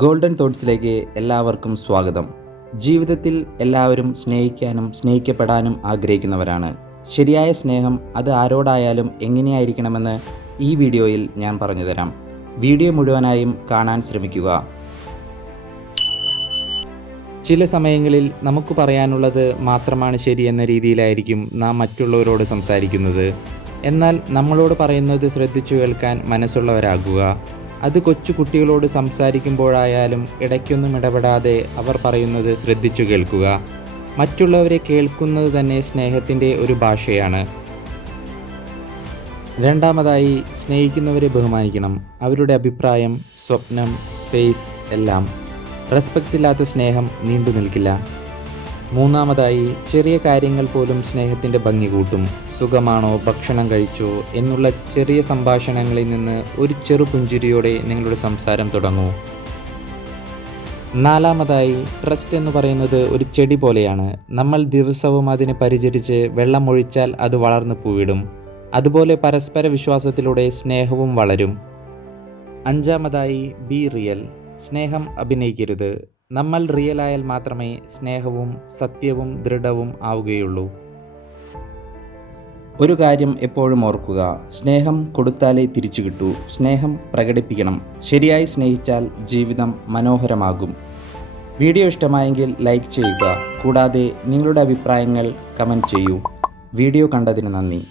Golden തോട്ട്സിലേക്ക് എല്ലാവർക്കും സ്വാഗതം. ജീവിതത്തിൽ എല്ലാവരും സ്നേഹിക്കാനും സ്നേഹിക്കപ്പെടാനും ആഗ്രഹിക്കുന്നവരാണ്. ശരിയായ സ്നേഹം അത് ആരോടായാലും എങ്ങനെയായിരിക്കണമെന്ന് ഈ വീഡിയോയിൽ ഞാൻ പറഞ്ഞുതരാം. വീഡിയോ മുഴുവനായും കാണാൻ ശ്രമിക്കുക. ചില സമയങ്ങളിൽ നമുക്ക് പറയാനുള്ളത് മാത്രമാണ് ശരിയെന്ന രീതിയിലായിരിക്കും നാം മറ്റുള്ളവരോട് സംസാരിക്കുന്നത്. എന്നാൽ നമ്മളോട് പറയുന്നത് ശ്രദ്ധിച്ചു കേൾക്കാൻ മനസ്സുള്ളവരാകുക. അത് കൊച്ചു കുട്ടികളോട് സംസാരിക്കുമ്പോഴായാലും ഇടയ്ക്കൊന്നും ഇടപെടാതെ അവർ പറയുന്നത് ശ്രദ്ധിച്ചു കേൾക്കുക. മറ്റുള്ളവരെ കേൾക്കുന്നത് തന്നെ സ്നേഹത്തിൻ്റെ ഒരു ഭാഷയാണ്. രണ്ടാമതായി, സ്നേഹിക്കുന്നവരെ ബഹുമാനിക്കണം. അവരുടെ അഭിപ്രായം, സ്വപ്നം, സ്പേസ് എല്ലാം. റെസ്പെക്റ്റ് ഇല്ലാത്ത സ്നേഹം നീണ്ടു നിൽക്കില്ല. മൂന്നാമതായി, ചെറിയ കാര്യങ്ങൾ പോലും സ്നേഹത്തിൻ്റെ ഭംഗി കൂട്ടും. സുഖമാണോ, ഭക്ഷണം കഴിച്ചോ എന്നുള്ള ചെറിയ സംഭാഷണങ്ങളിൽ നിന്ന് ഒരു ചെറു പുഞ്ചിരിയോടെ നിങ്ങളുടെ സംസാരം തുടങ്ങൂ. നാലാമതായി, ട്രസ്റ്റ് എന്ന് പറയുന്നത് ഒരു ചെടി പോലെയാണ്. നമ്മൾ ദിവസവും അതിനെ പരിചരിച്ച് വെള്ളം ഒഴിച്ചാൽ അത് വളർന്നു പൂവിടും. അതുപോലെ പരസ്പര വിശ്വാസത്തിലൂടെ സ്നേഹവും വളരും. അഞ്ചാമതായി, ബി റിയൽ. സ്നേഹം അഭിനയിക്കരുത്. നമ്മൾ റിയലായാൽ മാത്രമേ സ്നേഹവും സത്യവും ദൃഢവും ആവുകയുള്ളൂ. ഒരു കാര്യം എപ്പോഴും ഓർക്കുക, സ്നേഹം കൊടുത്താലേ തിരിച്ചു കിട്ടൂ. സ്നേഹം പ്രകടിപ്പിക്കണം. ശരിയായി സ്നേഹിച്ചാൽ ജീവിതം മനോഹരമാകും. വീഡിയോ ഇഷ്ടമായെങ്കിൽ ലൈക്ക് ചെയ്യുക. കൂടാതെ നിങ്ങളുടെ അഭിപ്രായങ്ങൾ കമൻറ്റ് ചെയ്യൂ. വീഡിയോ കണ്ടതിന് നന്ദി.